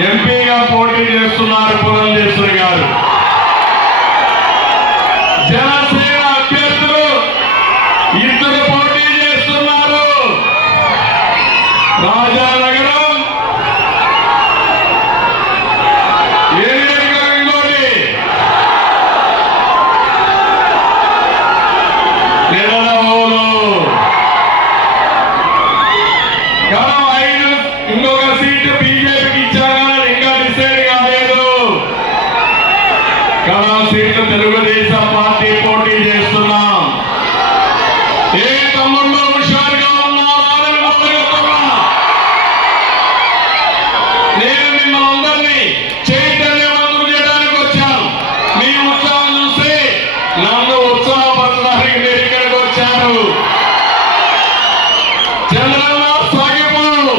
ఎంపీగా పోటీ చేస్తున్నారు పురంధేశ్వరి గారు. జనసేన అభ్యర్థులు ఇద్దరు పోటీ చేస్తున్నారు. రాజానగరం ఇంకోటి నిడదవోలు ఇంకొక సీటు బీజేపీకి ఇచ్చారని ఇంకా డిసైడ్ కాలేదు. కళా సీట్లు తెలుగుదేశం పార్టీ పోటీ చేస్తున్నాం. ఏ తమ్ముళ్ళు హుషారుగా ఉన్నారని మొదలుపెడుతున్నా. నేను మిమ్మల్ని అందరినీ చైతన్యవంతులు చేయడానికి వచ్చాను. మీ ఉత్సాహం చూసి నన్ను ఉత్సాహపరచడానికి మీరు ఇక్కడికి వచ్చారు. చంద్రబాబు సాగిపోడు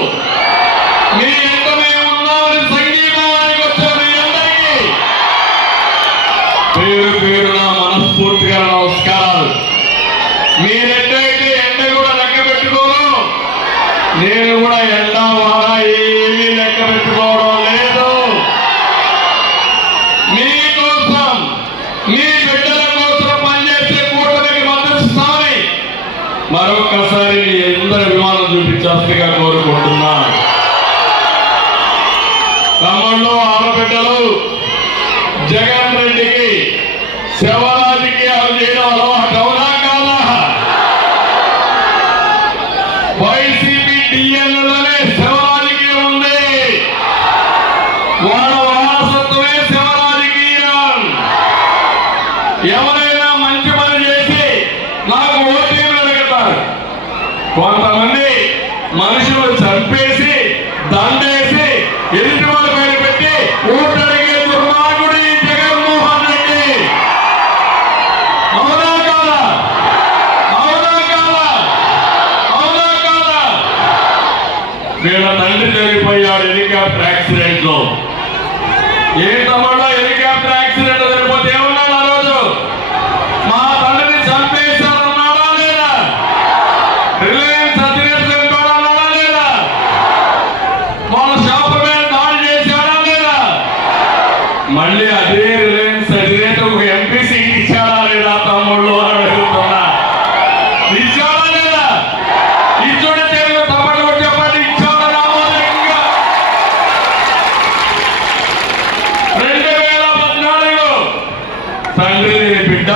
మీ ఎంత మేము ఉన్నామని సంగీతానికి వచ్చారు. మీ అందరికీ పేరు పేరున మనస్ఫూర్తిగా నమస్కారాలు. మీరెంటైతే ఎండ కూడా లెక్క పెట్టుకోరు, నేను కూడా ఎండ వాడ ఏమీ లెక్క పెట్టుకోవడం లేదు. మీకోసం మీ బిడ్డల కోసం పనిచేసే కూటమికి మద్దతిస్తామని మరొకసారి మీ అందరి అభిమానం చూపించాల్సిందిగా కోరుకుంటున్నా. తమ్ముళ్ళు ఆడబిడ్డలు, జగన్ రెడ్డికి శవ రాజకీయాలు చేయడం అలవాటు అవునా కాదా? వైసీపీ డిఎన్లోనే శవ రాజకీయం ఉంది. వాళ్ళ వారసత్వమే శవ రాజకీయం. ఎవరైనా మంచి పని చేసి నాకు ఓటీలు అడుగుతారు. కొంతమంది మనుషులు చంపేసి దండేసి ఎదుటి వాళ్ళ పేరు పెట్టి ఓటు అడిగే దుర్మార్గుడు ఈ జగన్మోహన్ రెడ్డి. వీళ్ళ తండ్రి చనిపోయాడు హెలికాప్టర్ యాక్సిడెంట్ లో. ఏ తమ్ముళ్ళ హెలికాప్టర్ యాక్సిడెంట్ జరిగిపోతే ఏమన్నాడు ఆ రోజు? మా తండ్రిని చంపేశారన్నాడా లేదా? రిలయన్స్ అధినేత చంపాడన్నాడా లేదా? మన షాపు మీద దాడి చేశాడా లేదా? మళ్ళీ అదే రిలయన్స్ అధినేత ఒక ఎంపీ సీట్ ఇచ్చాడా లేదా తమ్ముళ్ళు అని అడుగుతున్నా. ఇచ్చాడా లేదా? ఇచ్చుడే తెలుగు తమ్ముళ్ళు చెప్పండి. ఇచ్చాడా రామోదయంగా? 2014 తండ్రి లేని బిడ్డ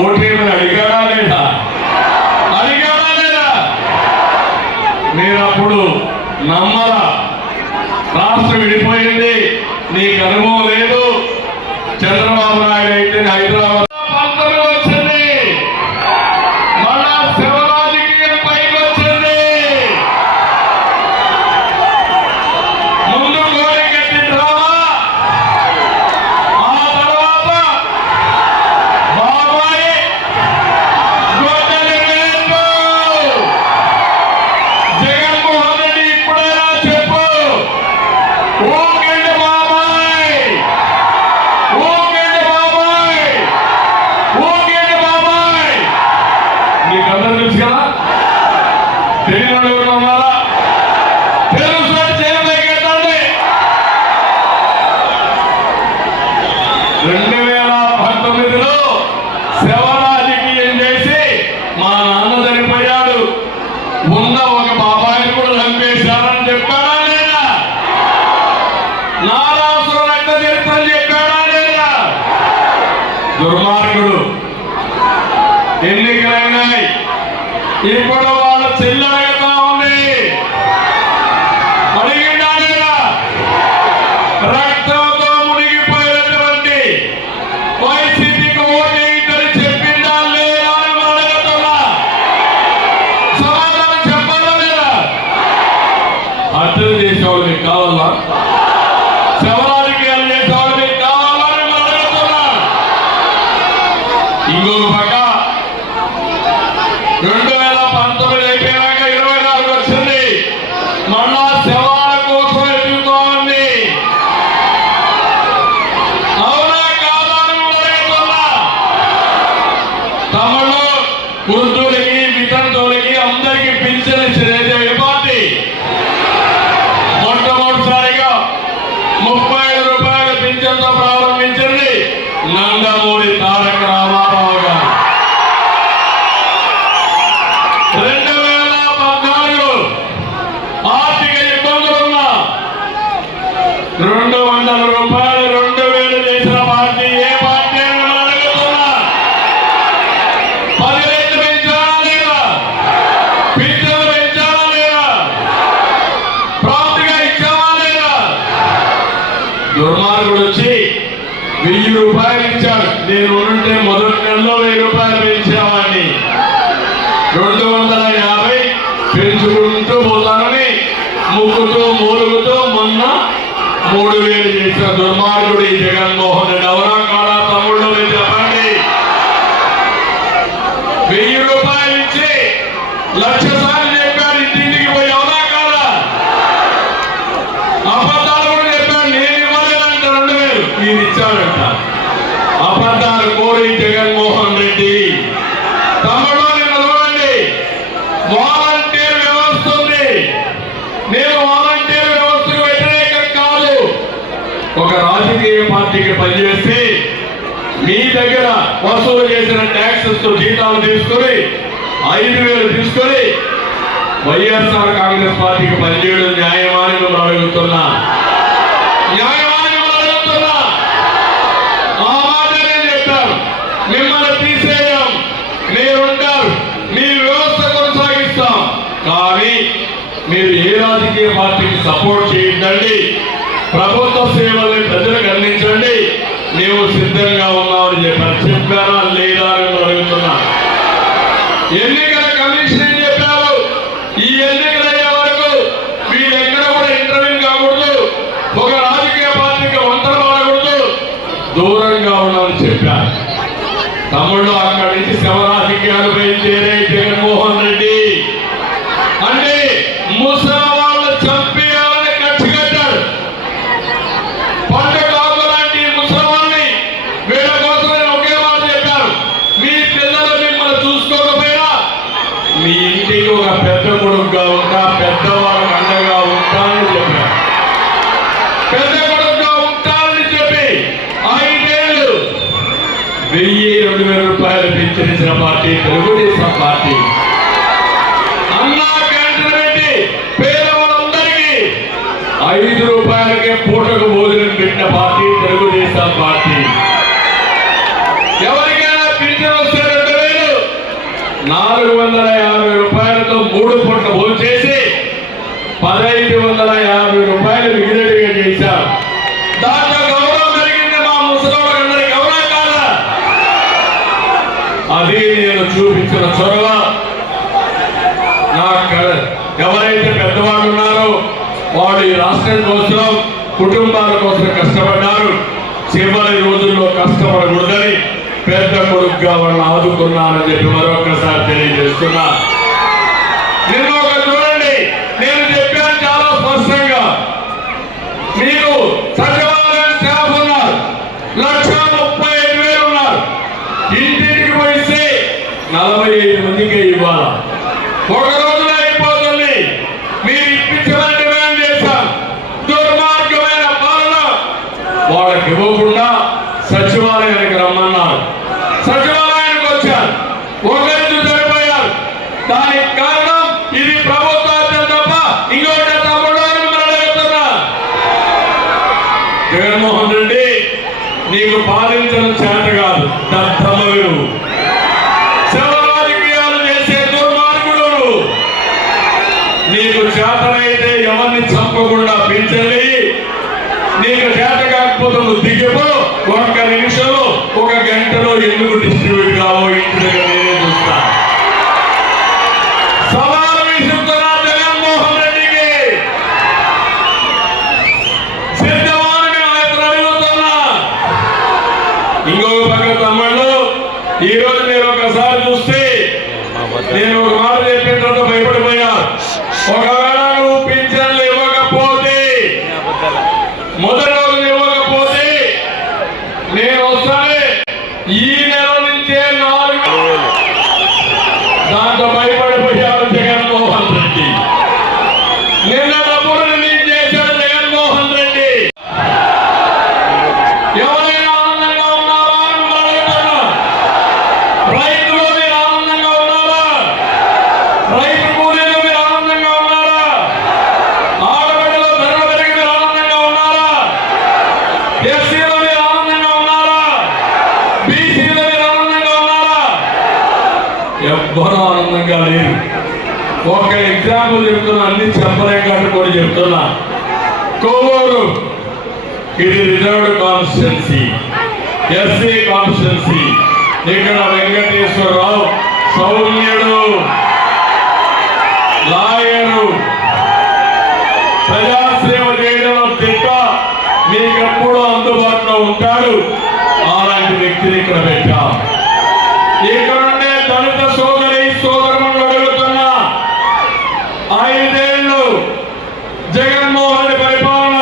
ఓటేమని అడిగాడా లేదా? అడిగాడా లేదా? మీరప్పుడు నమ్మరా? రాష్ట్రం విడిపోయింది, నీకు అనుభవం లేదు. చంద్రబాబు నాయుడు అయితే హైదరాబాద్ పంతలు వచ్చింది, మళ్ళా శివ రాజకీయం పైకి వచ్చింది. ముందు గోడె కట్టి డ్రామా, ఆ తర్వాత బాబాయ్ గొడ్డలి వేపు. జగన్మోహన్ రెడ్డి ఇప్పుడైనా చెప్పు, ఊకండి బాబాయ్, ఊకండి బాబాయ్, ఊకండి బాబాయ్. మీకు అందరూ తెలుసు కదా? తెలియని వాళ్ళు ఉన్నారా? తెలుసు అంటే చేయబోయేటండి. 2019లో శవ రాజకీయం చేసి మా నాన్న చనిపోయాడు, ఉన్న ఒక బాబాయిని కూడా చంపేశారని చెప్పాడా లేదా? నారాసుర రక్త చరిత్రని చెప్పాడా లేదా? దుర్మార్గుడు. ఎన్నికలైనాయి, ఇప్పుడు వాళ్ళ చెల్లి అడుగుతా ఉంది, అడిగిందా లేదా? రక్తంతో మునిగిపోయినటువంటి వైసీపీకి ఓటేయిందని చెప్పిందా లేదా అని మనం అడుగుతున్నా. సమాధానం చెప్పాలా లేదా? హత్యలు చేసేవాళ్ళు మీకు కావాలా? శవరాజకీయాలు చేసేవాళ్ళు మీకు కావాలని మనం అడుగుతున్నా. ఇంకొక పక్క 2019 అయిపోయాక 24 వచ్చింది, మళ్ళా శవాల కోసం ఎదుగుతోంది. అవునా కాదా అని మనం అడుగుతున్నా. తమలో వృద్ధులకి వితంతువులకి అందరికీ పింఛన్ ఇచ్చేది ఏ పార్టీ? మొట్టమొదటిసారిగా 35 రూపాయల పింఛన్తో ప్రారంభించింది నందమూరి తారక రామారావు గారు. 2014 ఆర్థిక ఇబ్బందులున్నా 200 రూపాయలు 2000 చేసిన పార్టీ ఏ పార్టీ అని మనం అడుగుతున్నా. 10 రెట్లు పెంచారా లేదా? పింఛన్లు పెంచారా లేదా? ప్రాప్తిగా ఇచ్చావా లేదా? దుర్మార్గుడు వచ్చి 1000 రూపాయలు ఇచ్చాడు. నేను ఉంటే మొదటి నెలలో 1000 రూపాయలు పెంచేవాడిని, 250 పెంచుకుంటూ పోతానని ముక్కుతూ మూలుగుతూ మొన్న 3000 చేసిన దుర్మార్గుడు ఈ జగన్మోహన్ రెడ్డి. అవునా కాదా తమ్ముళ్ళు మీరు చెప్పండి. 1000 రూపాయలు ఇచ్చి 1,00,000 సార్లు చెప్పాడు ఇంటింటికి పోయి. అవునా కాదా? అబద్ధాలు కూడా చెప్పాడు, నేను ఇవ్వలేదంట 2000, నేను ఇచ్చాడంట. అబద్ధాలు కోరి జగన్మోహన్ రెడ్డి. తమ్ముడు నిన్న చూడండి, వాలంటీర్ వ్యవస్థ ఉంది. నేను వాలంటీర్ వ్యవస్థకు వ్యతిరేకం కాదు. ఒక రాజకీయ పార్టీకి పనిచేస్తే మీ దగ్గర వసూలు చేసిన ట్యాక్సెస్ తో జీతాలు తీసుకొని 5,000 తీసుకొని వైఎస్ఆర్ కాంగ్రెస్ పార్టీకి పనిచేయడం న్యాయమాని మనం అడుగుతున్నా. న్యాయమాని మనం అడుగుతున్నా. ఆ మాట నేను చెప్పాను, మిమ్మల్ని తీసేయం, మీరుంటారు, మీ వ్యవస్థ కొనసాగిస్తాం, కానీ మీరు ఏ రాజకీయ పార్టీకి సపోర్ట్ చేయొద్దండి. ప్రభుత్వ సేవల్ని ప్రజలకు అందించండి, మేము సిద్ధంగా ఉన్నామని చెప్పారా లేదా అని అడుగుతున్నా. ఎన్నికల కమిషన్ ఏం చెప్పారు? ఈ ఎన్నికలు అయ్యే వరకు వీళ్ళెక్కడ కూడా ఇంటర్వ్యూ కాకూడదు, ఒక రాజకీయ పార్టీకి వంతలు పడకూడదు, దూరంగా ఉన్నామని చెప్పారు. తమ్ముళ్ళు అక్కడి నుంచి శవ రాజకీయాలు బయలుదేరే జగన్మోహన్ రెడ్డి అంటే ముసలి వాళ్ళ చంపేయాలని కక్ష కట్టాడు. పండు కాకు లాంటి ముసలివాళ్ళని వీళ్ళ కోసం నేను ఒకే మాట చెప్పాను, మీ పిల్లలు మిమ్మల్ని చూసుకోకపోయినా మీ ఇంటికి ఒక పెద్ద కొడుకుగా ఉంటా, పెద్దవాళ్ళకి అండగా ఉంటానని చెప్పాను. పెద్ద కొడుకుగా ఉంటానని చెప్పి 5 ఏళ్ళు 1000-2000 రూపాయలు పెంచిన పార్టీ తెలుగుదేశం పార్టీ. అన్నా క్యాంటీన్ పెట్టి పేదవాళ్ళందరికీ 5 రూపాయలకే పూటకు భోజనం పెట్టిన పార్టీ తెలుగుదేశం పార్టీ. ఎవరికైనా పింఛన్ వస్తే 2450 రూపాయలతో 3 పూట్ల భోజనం చేసి 1550 రూపాయలు మిగిలినట్టుగా చేశారు. దాంట్లో గౌరవం పెరిగింది మా ముసలివాళ్ళందరికీ. గౌరవం కాదా? అది నేను చూపించిన చొరవ. ఎవరైతే పెద్దవాళ్ళు ఉన్నారో వాళ్ళు ఈ రాష్ట్రం కోసం, కుటుంబాల కోసం కష్టపడ్డారు. చివరి రోజుల్లో కష్టపడకూడదని పెద్ద కొడుకుగా వాళ్ళని ఆదుకున్నానని చెప్పి మరొకసారి తెలియజేస్తున్నా. నిన్న ఒక చూడండి, నేను చెప్పాను చాలా స్పష్టంగా, మీకు సచివాలయం స్టాఫ్ ఉన్నారు, 1,35,000 ఉన్నారు. ఇంటింటికి పోయిస్తే 45 మందికే ఇవ్వాలా? ఒక రోజులో అయిపోతుంది. మీరు ఇప్పించమని డిమాండ్ చేశాం. దుర్మార్గమైన పాలన వాళ్ళకి ఇవ్వకుండా సచివాలయానికి రమ్మన్నారు. సచివాలయానికి వచ్చారు, ఒకరికి సరిపోయారు. దానికి కారణం ఇది ప్రభుత్వాన్ని తప్ప ఇంకొకటి తమ్ముడు అని మిమ్మల్ని అడుగుతున్నా. జగన్మోహన్ రెడ్డి, నీకు పాలించడం చేత కాదు, దద్దమ్మలు శవరాజకీయాలు చేసే దుర్మార్గుడు. నీకు చేతనైతే ఎవరిని చంపకుండా పెంచండి, నీకు చేత కాకపోతే నువ్వు దిగిపో. 1 నిమిషంలో 1 గంటలో ఎందుకు డిస్ట్రిబ్యూట్ కావో ఇంటి దగ్గర నేనే చూస్తా. సవాలు విసురుతున్నా జగన్మోహన్ రెడ్డికి. సిద్ధమని మేము అడుగుతున్నా. ఇంకొక పక్క తమ్ముళ్ళు, ఈ రోజు మీరు ఒకసారి చూస్తే నేను ఒక మాట చెప్పిన తర్వాత భయపడిపోయా. ఒకవేళ నువ్వు పింఛన్లు ఇవ్వకపోతే, మొదటి రోజు ఇవ్వకపోతే నేను వస్తానే ఈ నెల నుంచే 4,000. దాంతో భయపడిపోయాడు జగన్మోహన్ రెడ్డి. నిన్న డబ్బులు రిలీజ్ చేశాడు జగన్మోహన్ రెడ్డి. ఎవరైనా ఆనందంగా ఉన్నారా అని అడుగుతున్నా. రైతులు మీరు ఆనందంగా ఉన్నారా? రైతు కూలీలు మీరు ఆనందంగా ఉన్నారా? ఆడబిడ్డలు ధరలు పెరిగి మీరు ఆనందంగా ఉన్నారా? ఎస్సీలు మీరు ఆనందంగా ఉన్నారా? బీసీలు మీరు ఆనందంగా ఉన్నారా? ఎవ్వరూ ఆనందంగా లేరు. ఒక ఎగ్జాంపుల్ చెప్తున్నా, అన్ని చెప్పలేం కాబట్టి కూడా చెప్తున్నా. కోవూరు, ఇది రిజర్వ్డ్ కాన్స్టిట్యున్సీ, ఎస్సీ కాన్స్టిట్యున్సీ. ఇక్కడ వెంకటేశ్వరరావు సౌమ్యుడు, లాయరు, ప్రజాసేవ చేయడంలో తిట్ట, మీకెప్పుడు అందుబాటులో ఉంటాడు. అలాంటి వ్యక్తిని ఇక్కడ పెట్టాం. ఇక్కడ ఉండే దళిత సోదరి సోదరులను అడుగుతున్నా, 5 ఏళ్ళు జగన్మోహన్ రెడ్డి పరిపాలన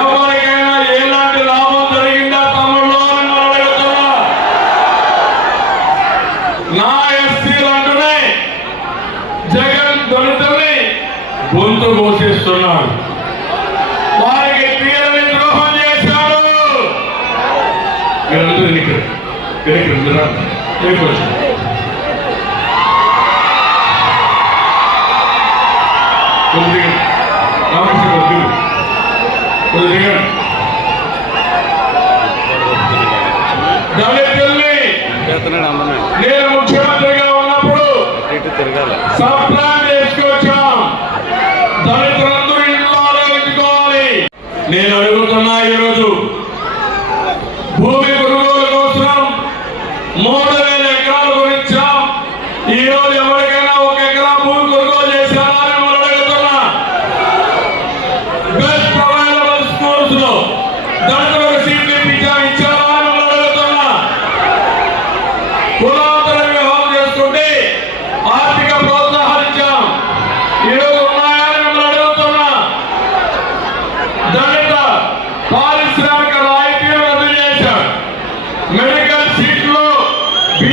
ఎవరికైనా ఎలాంటి లాభం జరిగిందా తమ్ముళ్ళు అని అడుగుతున్నా. నా ఎస్సీలు అంటూనే జగన్ దళితుల్ని గొంతు కోసేస్తున్నాడు. వారికి తీరని ద్రోహం చేశాడు. దళితుల్ని నేను ముఖ్యమంత్రిగా ఉన్నప్పుడు సప్లాన్ చేసుకొచ్చాం. దళితులందరూ ఇంట్లో ఆలోచించుకోవాలి. నేను అడుగుతున్నా, ఈరోజు భూమి కొనుగోలు కోసం 3,000 ఎకరాలు కొనిచ్చాం. ఈరోజు ఎవరికైనా 1 ఎకరా భూమి కొనుగోలు చేశారా అని మనం అడుగుతున్నా. బెస్ట్ అవైలబుల్ స్కూల్స్ లో దళితులకు సీట్లు ఇచ్చారా అని మనం అడుగుతున్నా. కులాంతర వివాహం చేసుకుంటే ఆర్థిక ప్రోత్సాహాలు ఇచ్చాం. ఈరోజు ఉన్నాయని మనం అడుగుతున్నా.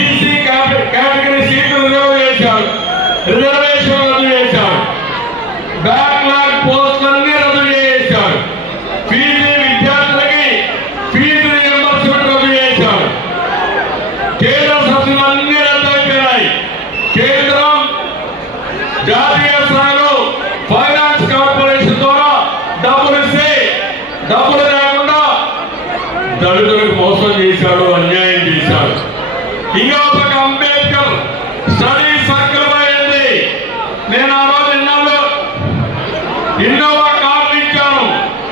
బీసీ కేటగిరీ సీట్లు రిజర్వేషన్ రద్దు చేశాడు. బ్యాక్లాగ్ పోస్టులన్నీ రద్దు చేశాడు. పీజీ విద్యార్థులకి ఫీజు రియంబర్స్మెంట్ రద్దు చేశాడు. కేంద్ర సబ్సిడీలన్నీ రద్దు అయిపోయినాయి. కేంద్రం జాతీయ స్థాయిలో ఫైనాన్స్ కార్పొరేషన్ ద్వారా డబ్బులు ఇస్తే డబ్బులు లేకుండా దళితులకు మోసం చేశాడు, అన్యాయం చేశాడు. ఇంకా ఒక అంబేద్కర్ స్టడీ సర్కిల్ అయింది. నేను ఆ రోజు ఇన్నోవా కార్లు ఇచ్చాను.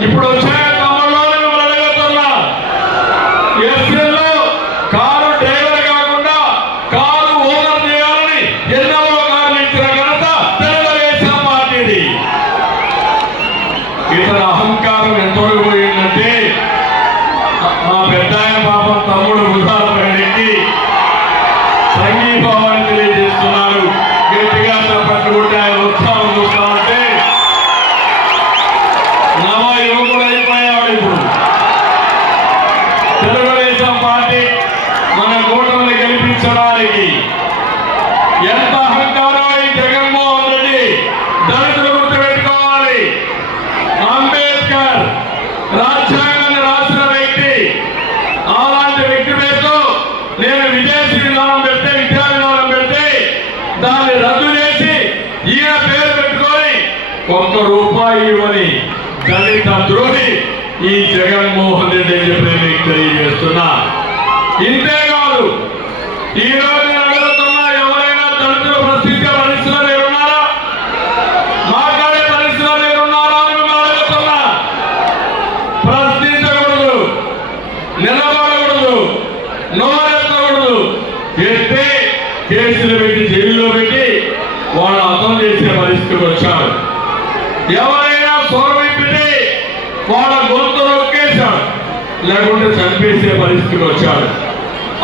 ఇప్పుడు వచ్చే తమలోనే మిమ్మల్ని అడుగుతున్నా, ఎస్ఎల్లో కారు డ్రైవర్ కాకుండా కారు ఓనర్ చేయాలని ఎన్నో కార్లు ఇచ్చిన ఘనత తెలుగుదేశం పార్టీది. ఇతర అహంకారం ఎంతవరకు పోయిందంటే మా పెద్దాయన పాపం తమ్ముడు బుధాల పైకి సంఘీభావాన్ని తెలియజేస్తున్నాడు. గట్టిగా పట్టుకుంటే ఆయన ఉత్సాహం చూస్తామంటే నవ యువకుడు అయిపోయాడు. ఇప్పుడు తెలుగుదేశం పార్టీ మన కూటమిని గెలిపించడానికి ఎంత అహంకారం ఈ జగన్మోహన్ రెడ్డి దళితులు గుర్తుపెట్టుకోవాలి. అంబేద్కర్ రాజ్యాంగాన్ని రాసిన వ్యక్తి. అలాంటి వ్యక్తి పేరుతో నేను విదేశీ విధానం పెడితే విద్యా విధానం పెడితే దాన్ని రద్దు చేసి ఈయన పేరు పెట్టుకొని ₹1 ఇవ్వని దళిత ద్రోహి ఈ జగన్మోహన్ రెడ్డి అని చెప్పి మీకు తెలియజేస్తున్నా. ఇంతేకాదు, ఈ రోజు నేను అడుగుతున్నా, ఎవరైనా దళితులు ప్రశ్నించే పరిస్థితిలో మీరున్నారా? మాట్లాడే పరిస్థితిలో మీరున్నారా అని మిమ్మల్ని అడుగుతున్నా. ప్రశ్నించకూడదు, నిలబడకూడదు, నోరెత్తకూడదు. ఎత్తే కేసులు పెట్టి జైల్లో పెట్టి వాళ్ళు అర్థం చేసే పరిస్థితికి వచ్చారు. ఎవరైనా సోరవిప్పితే వాళ్ళ గొంతు నొక్కేశాడు, లేకుంటే చంపేసే పరిస్థితికి వచ్చాడు.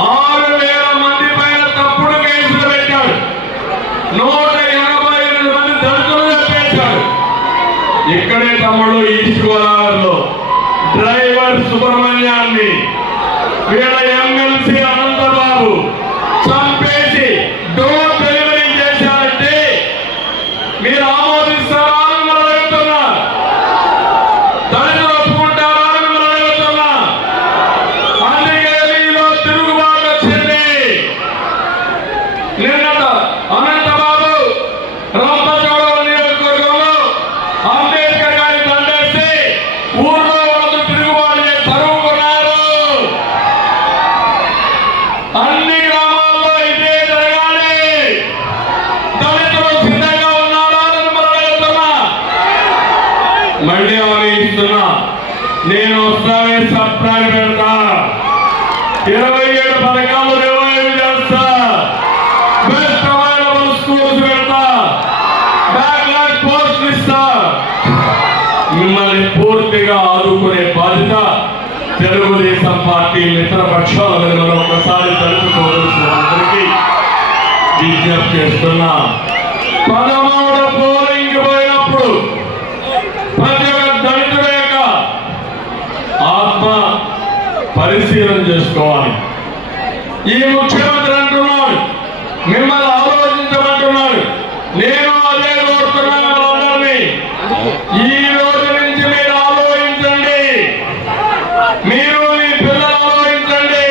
6,000 మంది పైన తప్పుడు కేసులు పెట్టాడు. 188 మంది దళితులు చంపేశాడు. ఇక్కడే తమ్ముడు ఈస్ట్ గోదావరిలో డ్రైవర్ సుబ్రహ్మణ్యాన్ని వీళ్ళ ఎమ్మెల్సీ అనంతబాబు చంపేసి డోర్ డెలివరీ చేశారంటే మీరు ఆమోదిస్తారా అని మిమ్మల్ని అడుగుతున్నా? దళితులు ఒప్పుకుంటారా అని మిమ్మల్ని అడుగుతున్నా? అందుకే మీలో తిరుగుబాటు వచ్చింది. నిన్నట అనంతబాబు రంపచోడవరం నియోజకవర్గంలో అంబేద్కర్ గారి దండేస్తే ఊర్లో వాళ్ళు తిరుగుబాటు చేసి తరుముకున్నారు. అన్ని గ్రామాల్లో ఇదే జరగాలి. దళితులు సిద్ధంగా ఉన్నారా అని మిమ్మల్ని అడుగుతున్నా. మళ్ళీ హామీ ఇస్తున్నా, నేను వస్తానే సప్లాన్ పెడతా, 27 పథకాలు రివైవ్ చేస్తా, బెస్ట్ అవైలబుల్ స్కూల్స్ పెడతా, బ్యాక్లాగ్ పోస్ట్ ఇస్తా. మిమ్మల్ని పూర్తిగా ఆదుకునే బాధ్యత తెలుగుదేశం పార్టీ మిత్రపక్షాల మీద మరొకసారి తెలుసుకోవాల్సినందరికీ విజ్ఞప్తి చేస్తున్నా. 13 పోలింగ్ పోయినప్పుడు ప్రతి ఒక్క దళితుల యొక్క ఆత్మ పరిశీలన చేసుకోవాలి. ఈ ముఖ్యమంత్రి అంటున్నాడు, మిమ్మల్ని ఆలోచించమంటున్నాడు. నేను అదే కోరుతున్నాను వాళ్ళందరినీ. ఈ రోజు నుంచి మీరు ఆలోచించండి. మీరు మీ పిల్లలు ఆలోచించండి.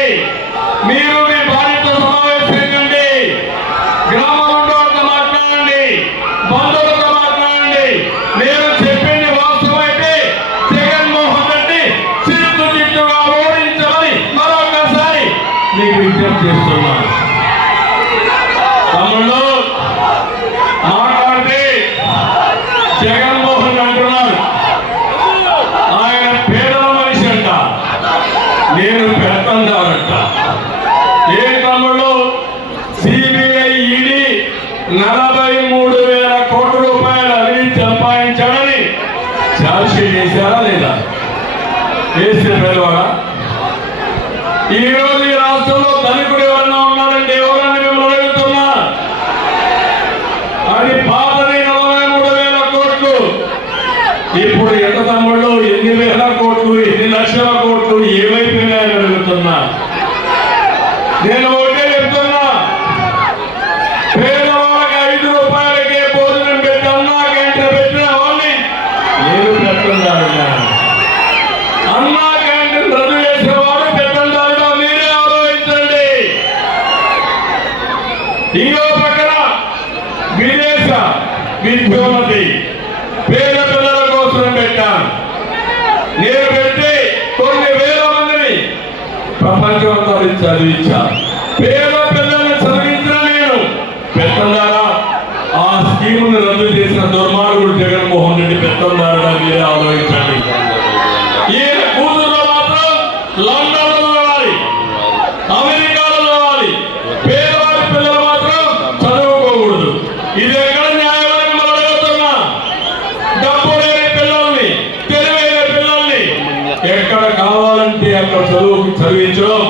మీరు మీ భార్యతో సమావేశండి. గ్రామంలో మాట్లాడండి, బంధువులతో మాట్లాడండి. నేను చెప్పింది వాస్తవమైతే జగన్మోహన్ రెడ్డి చిత్తుగా ఓడించమని మరొకసారి మీకు విజ్ఞప్తి చేస్తున్నాను. తమ్ముళ్ళు మాట్లాడితే జగన్మోహన్ అంటున్నాడు ఆయన పేదల మనిషి అంట, నేను పెడుతుందానంట. ఏ తమ్ముళ్ళు, సిబిఐ ఈడీ 43,000 కోట్ల రూపాయలు అవినీతి సంపాదించాడని ఛార్జ్షీట్ చేశారా లేదా? వేస్తే పేదవాడా? ఈ రోజు ఈ రాష్ట్రంలో ధనికుడు ఎవరన్నా ఉన్నారంటే ఎవరన్నా మిమ్మల్ని అడుగుతున్నా? అది పాతది 43,000 కోట్లు. ఇప్పుడు ఎంత తమ్ముళ్ళు, ఎన్ని వేల కోట్లు, ఎన్ని లక్షల కోట్లు ఏమైపోయినాయని అడుగుతున్నా. నేను ఒకటే చెప్తున్నా, ఇంకో పక్కన విదేశ విద్యోన్నతి పేద పిల్లల కోసం పెట్టాను. నేను పెట్టి కొన్ని వేల మందిని ప్రపంచం అంతా చదివించాను. పేద పిల్లల్ని చదివించిన నేను పెత్తందారా ఆ స్కీమును రద్దు చేసిన దుర్మార్గుడు జగన్మోహన్ రెడ్డి పెత్తందారుగా మీరే ఆలోచించండి. ఈయన కూతురులో మాత్రం లండన్ లో రావాలి, అమెరికాలో రావాలి, పేదవాడి పిల్లలు మాత్రం చదువుకోకూడదు. ఇది ఎక్కడ న్యాయమని మనం అడుగుతున్నా. డబ్బు లేని పిల్లల్ని, తెలివైన పిల్లల్ని ఎక్కడ కావాలంటే అక్కడ చదివించడం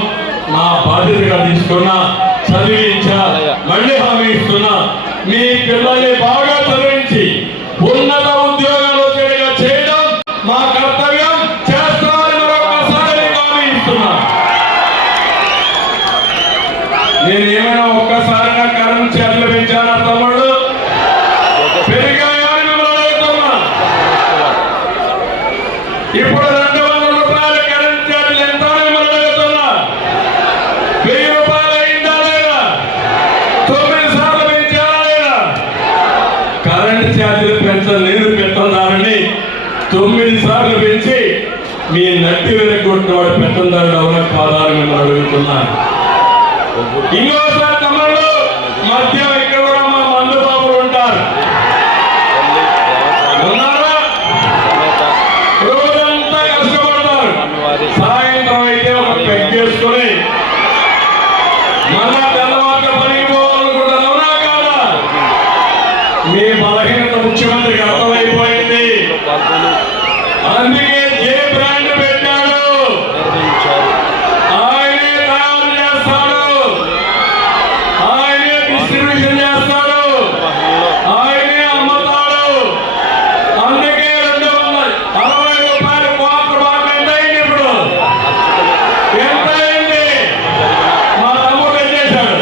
నా బాధ్యతగా తీసుకున్నా, చదివించా. మళ్ళీ హామీ ఇస్తున్నా, మీ పిల్లల్ని బాగా చదివించి ఉన్నత ఉద్యోగాలు వచ్చేట్టుగా చేయడం మా కర్తవ్యం. చేస్తామని మరొకసారి హామీ ఇస్తున్నా. నేను ఏమైనా ఒక్కసారిగా కరెంట్ ఛార్జీలు పెంచానా తమ్ముడు? పెరిగాయని మిమ్మల్ని అడుగుతున్నా. ఇప్పుడు 200 రూపాయల కరెంట్ ఛార్జీలు ఎంత అని మిమ్మల్ని అడుగుతున్నా. 1000 రూపాయలు అయిందా లేదా? 9 సార్లు పెంచారా లేదా? కరెంట్ ఛార్జీలు పెంచలేదు పెత్తందారని 9 సార్లు పెంచి మీ నట్టి వెనకొట్టిన వాడు పెత్తందారుడు అవునా కాదా అని మిమ్మల్ని అడుగుతున్నా. ఇంకోసారి తమ్ముళ్ళు మద్యం ఇక్కడ కూడా మా మందు బాబులు ఉంటారు. ఉన్నారా? రోజంతా కష్టపడతారు. సాయంత్రం అయితే ఒక పెగ్గేసుకొని మళ్ళా తెల్లవాక పనికి పోవాలనుకుంటారు. అవునా కాదా? మీ బలహీనత ముఖ్యమంత్రికి అర్థమైపోయింది. అందుకే ఏ బ్రాండ్ పెట్టాడు ఆయనే తయారు చేస్తాడు, ఆయనే డిస్ట్రిబ్యూషన్ చేస్తాడు, ఆయనే అమ్ముతాడు. అందుకే 260 రూపాయలు క్వార్టర్ బాటిల్ ఎంత అయింది? ఇప్పుడు ఎంత అయింది? మా తమ్ముడు పెట్టేశాడు.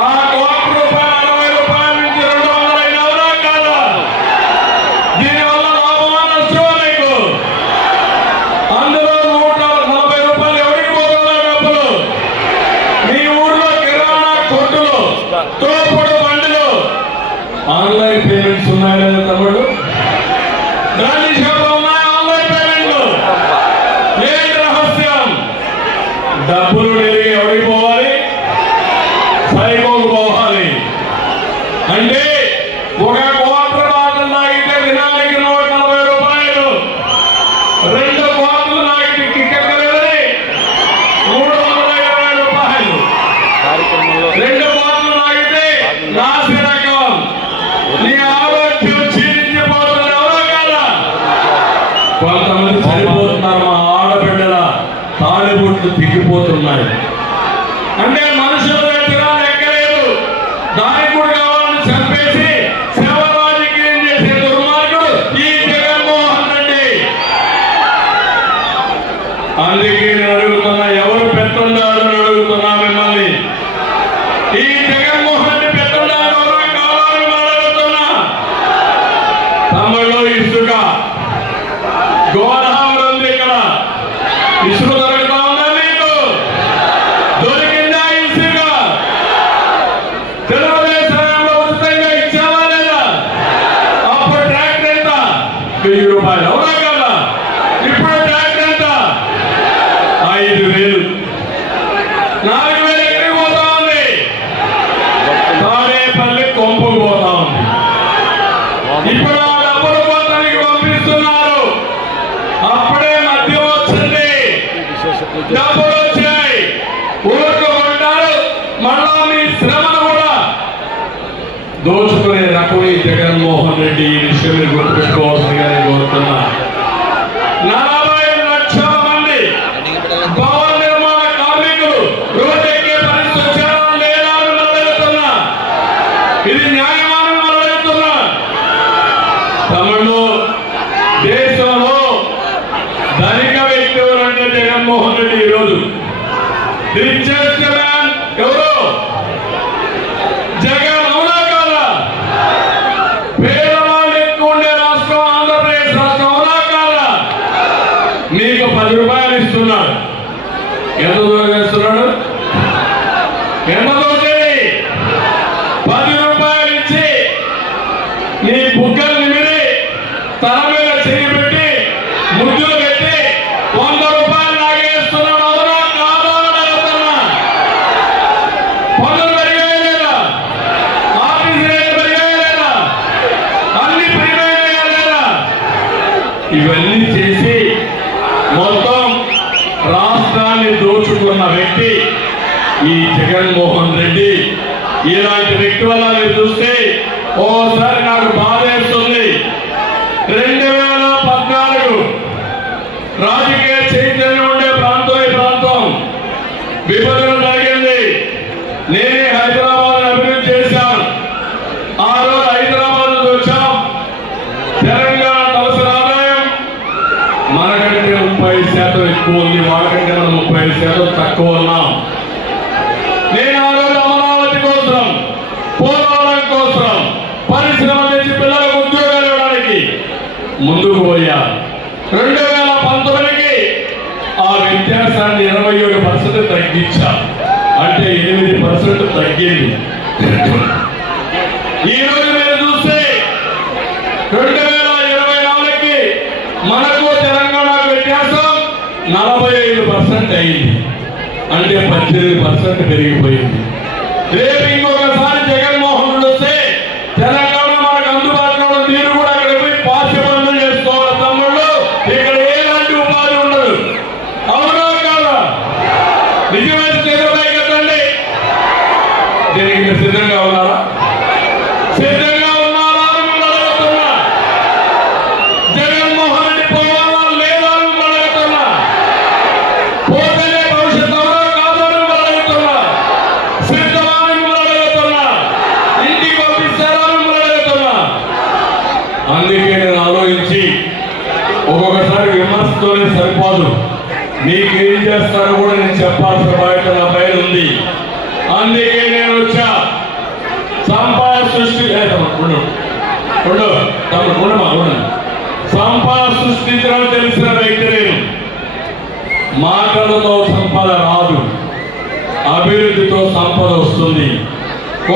ఆ క్వార్టర్ రూపాయలు 60 రూపాయల నుంచి 200 అయినా అవునా కాదా? దీనివల్ల లాభమా నష్టమా నీకు? అందులో 140 రూపాయలు ఎవరికి పోతుందా డబ్బులు? మీ ఊర్లో కిరాణా కొట్టులు, తోపుడు బండిలు, ఆన్లైన్ పేమెంట్స్ ఉన్నాయా లేదా తమ్ముడు? బ్రాండీ షాప్లో ఉన్నాయా ఆన్లైన్ పేమెంట్లు? ఏంటి రహస్యం? డబ్బులు లేని ఎవరికి పోవాలి? సైకోకు పోవాలి. అంటే ఒక క్వార్టర్ బాటిల్ తాగితే దినానికి 140 రూపాయలు, 2 క్వార్టర్లు తాగితే కిక్కలేదని 320 రూపాయలు, 2 క్వార్టర్లు తాగితే నాసిరకం. నీ ఆరోగ్యం క్షీణించిపోతుంది. ఎవరో కదా? కొంతమంది చనిపోతున్నారు. మా ఆడబిడ్డల తాళిబొట్లు తిరిగిపోతున్నాయి. అంటే మనుషుల దగ్గర లెక్కలేదు. దానికి కూడా కావాలని చంపేసి శవ రాజకీయం చేసే దుర్మార్గుడు ఈ జగన్మోహన్ రెడ్డి. అందుకే నేను అడుగుతున్నా, ఎవరు పెత్తందారు అని అడుగుతున్నా మిమ్మల్ని. ఈ జగన్మోహన్ రెడ్డి పెత్తందారు ఎవరు కావాలని మనం అడుగుతున్నా. తమిళలో ఇసుక గోదావరి ఉంది. ఇక్కడ ఇసుక దొరుకుతా ఉందా మీకు? దొరికిందా ఇసుక? తెలుగుదేశంలో ఉచితంగా ఇచ్చావా లేదా? అప్పుడు ట్రాక్టర్ ఎంత? 1000 రూపాయలు. అవునా కదా? ఇప్పుడు ట్రాక్టర్ ఎంత? 5000. 4000 ఎక్కడికి పోతా ఉంది? తాడేపల్లి కొంపుకు పోతా ఉంది. ఇప్పుడు ఆ డబ్బులు పోతానికి పంపిస్తున్నారు. అప్పుడే మద్యం వచ్చింది, డబ్బులు వచ్చాయి, ఊరుకోమంటారు. మళ్ళా మీ శ్రమను కూడా దోచుకునే రకం ఈ జగన్మోహన్ రెడ్డి. ఈ విషయం మీరు గుర్తుపెట్టుకోవాల్సిందిగా నేను కోరుతున్నా. 40 లక్షల మంది భవన నిర్మాణ కార్మికులు రోడ్డెక్కే పరిస్థితి వచ్చారా లేదా అని మనం అడుగుతున్నా. ఇది న్యాయమానని మనం అడుగుతున్నా. తమిళలో దేశంలో ధనిక వ్యక్తి ఎవరంటే జగన్మోహన్ రెడ్డి. ఈరోజు రిచెస్ట్ మ్యాన్ ఎవరు? జగన్. అవునా కాదా? పేదవాళ్ళు ఎక్కువ ఉండే రాష్ట్రం ఆంధ్రప్రదేశ్ రాష్ట్రం. అవునా కాదా? మీకు 10 రూపాయలు ఇస్తున్నాడు. ఎంత దూరం వేస్తున్నాడు? ఎంతదవుతుంది? 10 రూపాయలు ఇచ్చి నీ బుగ్గలు నిమిరి తల మీద చేయి పెట్టి ముద్దులు పెట్టి 100 రూపాయలు లాగేస్తున్నాడు. అవునా కాదా అని అడుగుతున్నా. పన్నులు పెరిగాయా లేదా? ఆర్టీసీ రేట్లు పెరిగాయా లేదా? అన్ని పెరిగాయా లేదా? ఇవన్నీ చేసి మొత్తం రాష్ట్రాన్ని దోచుకున్న వ్యక్తి ఈ జగన్మోహన్ రెడ్డి. ఇలాంటి వ్యక్తి వల్ల మీరు చూస్తే ఓసారి నాకు బాధేస్తుంది. 2014 రాజకీయ చైతన్యం ఉండే ప్రాంతం ఈ ప్రాంతం విభజన జరిగింది. నేనే హైదరాబాద్ అభివృద్ధి చేశాను. ఆ రోజు హైదరాబాద్ వచ్చాం. తెలంగాణ తలసరి ఆదాయం మనకంటే 30% ఎక్కువ ఉంది, వాళ్ళకంటే మనం 30% తక్కువ ఉన్నాం. నేను ఆ రోజు అమరావతి కోసం, పోలవరం కోసం, పరిశ్రమ తెచ్చి పిల్లలకు ఉద్యోగాలు ఇవ్వడానికి ముందుకు పోయా. 2019కి ఆ వ్యత్యాసాన్ని 27% తగ్గించా. అంటే 8% తగ్గింది. ఈ రోజు మీరు చూస్తే 2024కి మనకు తెలంగాణకు వ్యత్యాసం 45% అయింది. అంటే 18% పెరిగిపోయింది. రేపు ఇంకొకసారి జగన్మోహన్ రెడ్డి వస్తే తెలంగాణ మనకు అందుబాటులో ఉన్న నీరు కూడా అక్కడ పోయి పాఠ్యబంధం చేసుకోవాలి తమ్ముళ్ళు. ఇక్కడ ఎలాంటి ఉపాధి ఉండదు. అవునా కాదా? నిజమైన చేతులపైకి ఎత్తండి. దీనికి మీరు సిద్ధంగా ఉన్నారా? సిద్ధంగా ఉన్నారా అని మిమ్మల్ని అడుగుతున్నా. జగన్మోహన్ రెడ్డి పోవాలా లేదా అని మిమ్మల్ని అడుగుతున్నా. పోతేనే భవిష్యత్తు అవునా కాదా అని మిమ్మల్ని అడుగుతున్నా. సిద్ధమా అని మిమ్మల్ని అడుగుతున్నా. ఇంటికి పంపిస్తారా అని మిమ్మల్ని అడుగుతున్నా. అందుకే నేను ఆలోచించి ఒక్కొక్కసారి విమర్శతోనే సరిపోదు, మీకేం చేస్తారో కూడా నేను చెప్పాల్సిన బాధ్యత నా పైన ఉంది. అందుకే నేను వచ్చా. సంపద సృష్టి సంపద సృష్టించడం తెలిసిన వ్యక్తి నేను. మాటలతో సంపద రాదు, అభివృద్ధితో సంపద వస్తుంది.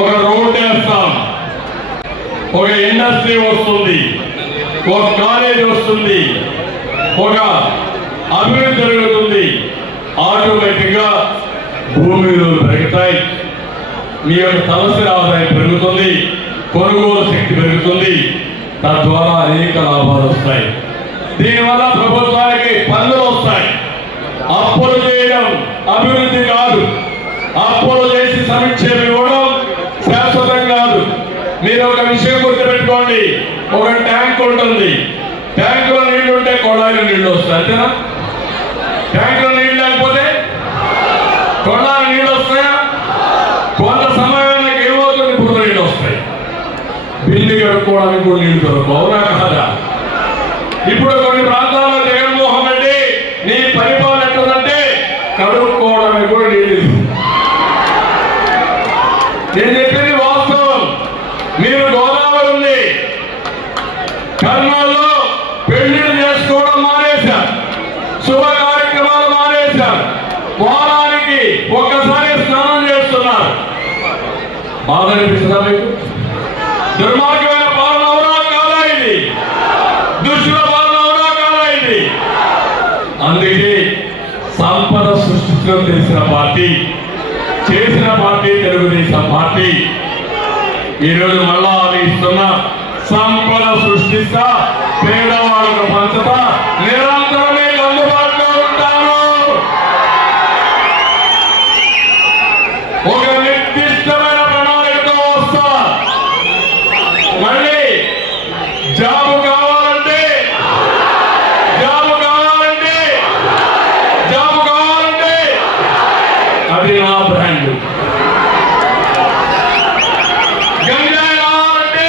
ఒక రోడ్ వేస్తాం, ఒక ఇండస్ట్రీ వస్తుంది, ఒక కాలేజ్ వస్తుంది, ఒక అభివృద్ధి జరుగుతుంది. ఆటోమేటిక్ గా భూమి విలువలు పెరుగుతాయి. మీ యొక్క తలసరి ఆదాయం పెరుగుతుంది, కొనుగోలు శక్తి పెరుగుతుంది. తద్వారా అనేక లాభాలు వస్తాయి. దీనివల్ల ప్రభుత్వానికి పన్నులు వస్తాయి. అప్పులు చేయడం అభివృద్ధి కాదు. అప్పులు చేసి సంక్షేమం ఇవ్వడం శాశ్వతం కాదు. మీరు ఒక విషయం గుర్తుపెట్టుకోండి. ఒక ట్యాంక్ ఉంటుంది, ట్యాంకులో నీళ్లు ఉంటే కొడాయిలో నీళ్లు వస్తాయి. అంతేనా? ట్యాంకులో నీళ్లు లేకపోతే కొడాయిలో నీళ్లు వస్తాయా? కొంత సమయానికి ఏమవుతుంది? బురద నీళ్ళు వస్తాయి. బిల్లు కడుక్కోవడానికి కూడా నీళ్లు దొరకవు. అవునా కాదా? ఇప్పుడు కొన్ని ప్రాంతాల్లో జగన్మోహన్ రెడ్డి నీ పరిపాలన ఎట్లుందంటే కడుక్కోవడానికి కూడా నీళ్ళు. నేను చెప్పింది వాస్తవం. మీరు గోదావరి ఉంది, కర్నూలులో పెళ్లిళ్ళు చేసుకోవడం మానేశారు, శుభ కార్యక్రమాలు మానేశారు, వారానికి ఒక్కసారి స్నానం చేస్తున్నారు. బాధ అనిపిస్తుందా మీకు? దుర్మార్గమైన పాలన అవునా కాదా ఇది? దుష్టుల పాలన అవునా కాదా ఇది? అందుకే సంపద సృష్టించడం తెలిసిన పార్టీ, చేసిన పార్టీ తెలుగుదేశం పార్టీ. ఈరోజు మళ్ళా అవి ఇస్తున్న సంపద సృష్టిస్తా, పేదవాళ్ళకు పంచుతా, నిరంతరం మీకు అందుబాటులో ఉంటాను. ఒక నిర్దిష్టమైన ప్రణాళికతో వస్తా. మళ్ళీ జాబు కావాలంటే అది నా బ్రాండ్. గంజాయి కావాలంటే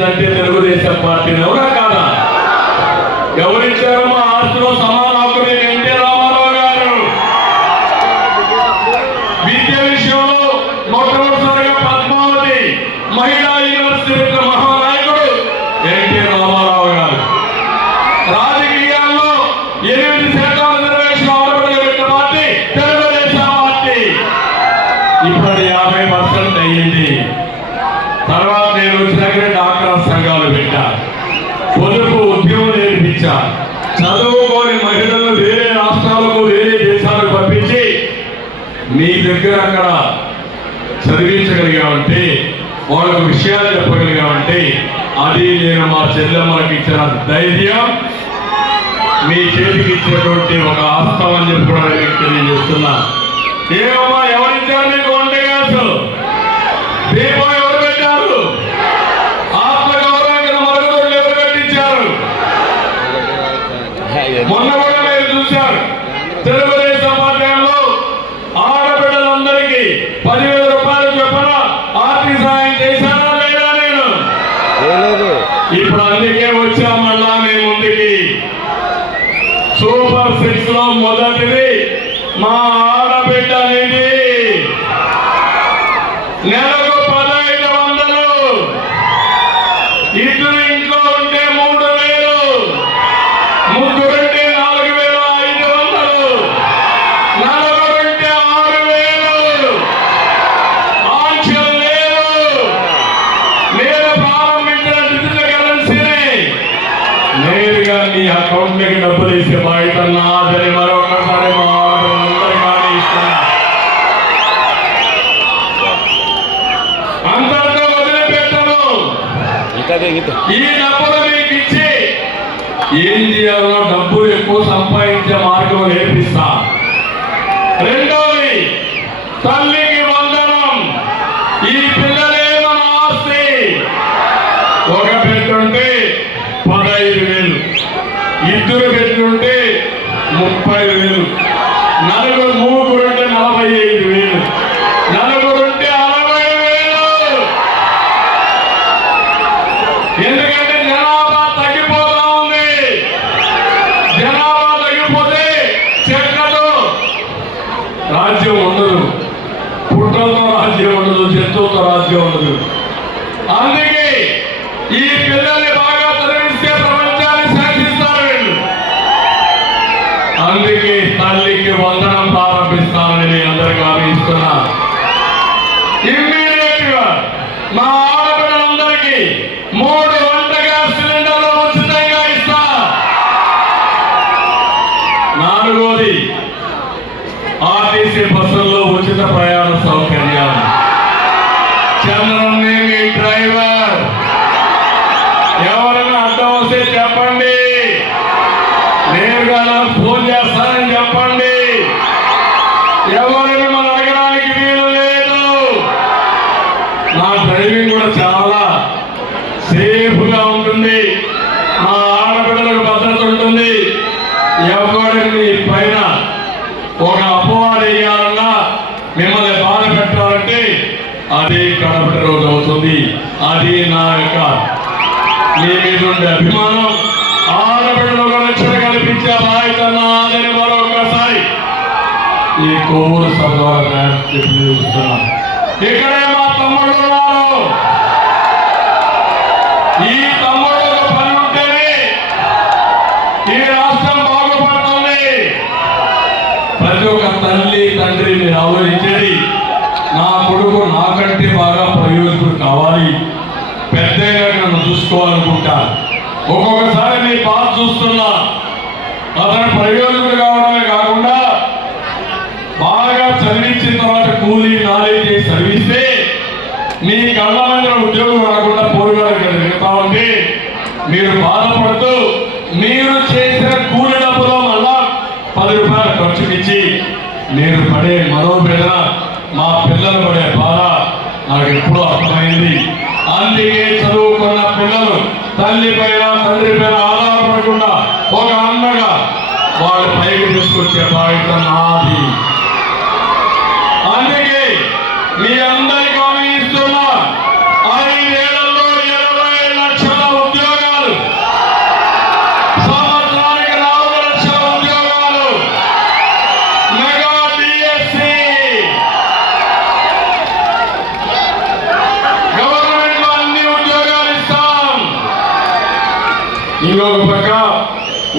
ఇచ్చిందంటే తెలుగుదేశం పార్టీని, ఎవరా కాదా? ఎవరిచ్చారో మా ఆస్తిలో సమాన హక్కు మీకు ఎన్టీ రామారావు గారు. విద్య విషయంలో మొట్టమొదటిసారిగా పద్మావతి మహిళా యూనివర్సిటీ పెట్టిన మహానాయకుడు ఎన్టీ రామారావు గారు. రాజకీయాల్లో 8% రిజర్వేషన్ ఆడబిడ్డలు పెట్టిన పార్టీ తెలుగుదేశం పార్టీ. ఇప్పుడు 50% అయ్యింది. తర్వాత నేను వచ్చినాకనే డాక్టర్ సంఘాలు పెట్టా, పొదుపు ఉద్యమం నేర్పించా, చదువుకోని మహిళలను వేరే రాష్ట్రాలకు వేరే దేశాలకు పంపించి మీ దగ్గర అక్కడ చదివించగలిగామంటే, వాళ్ళకు విషయాలు చెప్పగలిగామంటే అది నేను మా చెల్లెమ్మలకు ఇచ్చిన ధైర్యం, మీ చేతికి ఇచ్చినటువంటి ఒక ఆస్తం అని చెప్పి కూడా నేను తెలియజేస్తున్నా. ఏమమ్మా ఎవరిచ్చారు మీకు వంట గ్యాస్? దీపం ఎవరు పెట్టారు? ఆత్మగౌరవం మరుగుదొడ్లు ఎవరు కట్టించారు? మొన్న కూడా మీరు చూశారు, తెలుగుదేశం పార్టీలో ఆడబిడ్డలందరికీ 10,000 రూపాయలు చొప్పున ఆర్థిక సాయం చేశానా లేదా? నేను ఇప్పుడు అందుకే వచ్చా మళ్ళా మీ ముందుకి. సూపర్ 6 లో మొదటిది మా ఆడబిడ్డ అనేది నెలకు 1,500, ఇద్దరు ఇంట్లో ఉంటే 3,000, ముగ్గురుంటే 4,500, నలుగురుంటే 6,000. ఆంక్షలు లేవు. నేను ప్రారంభించిన డిజిటల్ కరెన్సీని నేరుగా మీ అకౌంట్ కి డబ్బులు ఇచ్చే బాధ్యత నాదని మరొకసారి మా అందరికీ ఇస్తున్నా. అంతటితో వదిలిపెట్టను. ఈ డబ్బులు మీకు ఇచ్చి ఏం చేయాలో డబ్బులు ఎక్కువ సంపాదించే మార్గం నేర్పిస్తా. రెండోది తల్లికి వందనం. ఈ పిల్లలే మన ఆస్తి. ఒక పెట్టుంటే 15,000, ఇద్దరు పెట్టుంటే 30,000, నలుగురు మూగురుంటే 45,000, నలుగురుంటే 60,000. ఎందుకంటే జనాభా తగ్గిపోతా ఉంది. జనాభా తగ్గిపోతే చెట్లతో రాజ్యం ఉండదు, పుట్టలతో రాజ్యం ఉండదు, జంతువులతో రాజ్యం ఉండదు. అందుకే ఈ పిల్లల్ని బాగా చదివిస్తే ప్రపంచాన్ని శాసిస్తారు వీళ్ళు. అందుకే తల్లికి వందనం ప్రారంభిస్తానని నేను అందరికీ ఆలోచిస్తున్నా. ఇమ్మీడియట్ గా మా ఆడపిల్లలందరికీ 3 వంట గ్యాస్ సిలిండర్లు ఉచితంగా ఇస్తా. నాలుగోది ఆర్టీసీ బస్సుల్లో ఉచిత ప్రయాణ సౌకర్యం. చంద్రన్ని మీ డ్రైవర్, ఎవరైనా అడ్డం వస్తే చెప్పండి, నేరుగా నాకు ఫోన్ చేస్తానని చెప్పండి. ఎవరిని మనం అడగడానికి వీలు లేదు. నా డ్రైవింగ్ కూడా చాలా సేఫ్ గా ఉంటుంది. మా ఆడపిల్లలకు భద్రత ఉంటుంది. ఎవరిని పైన ఒక అపవాదం వేయాలన్నా, మిమ్మల్ని బాధ పెట్టాలంటే అది కడపటి రోజు అవుతుంది. అది నా యొక్క మీ మీద ఉండే అభిమానం. ఆడబిడ్డలకు రక్షణ కల్పించే బాధ్యత నాదని మరొకసారి ఈ కోవూరు సభ ద్వారా చూస్తున్నాను. ఇక్కడే మా తమ్ముళ్ళు ఉన్నారు. ఈ తమ్ముళ్ళకు పని ఉంటేనే ఈ రాష్ట్రం బాగుపడుతుంది. ప్రతి ఒక్క తల్లి తండ్రి మీరు ఆలోచించేది, నా కొడుకు నాకంటే బాగా ప్రయోజకుడు కావాలి, పెద్దగా నన్ను చూసుకోవాలనుకుంటా. ఒక్కొక్కసారి మీ బాధ చూస్తున్నా, అతను ప్రయోజకుడు కావడమే కాకుండా బాగా చదివించిన తర్వాత కూలీ నాలెడ్జ్ చేసి చదివిస్తే మీ కళ్ళ మందిలో ఉద్యోగం రాకుండా పోరుగాలు జరుగుతా ఉంటే మీరు బాధపడుతూ మీరు చేసిన కూలి డబ్బులో మళ్ళా 10 రూపాయలు ఖర్చుకిచ్చి నేను పడే మనోవేదన, మా పిల్లలు పడే బాధ నాకు ఎప్పుడూ అర్థమైంది. అందుకే చదువుకున్న పిల్లలు తల్లి పైన తండ్రి పైన ఆధారపడకుండా ఒక అన్నగా వాళ్ళ పైకి తీసుకొచ్చే బాధ్యత నాది. అందుకే మీ అందరికీ హామీ ఇస్తున్నా, 5 ఏళ్లలో 20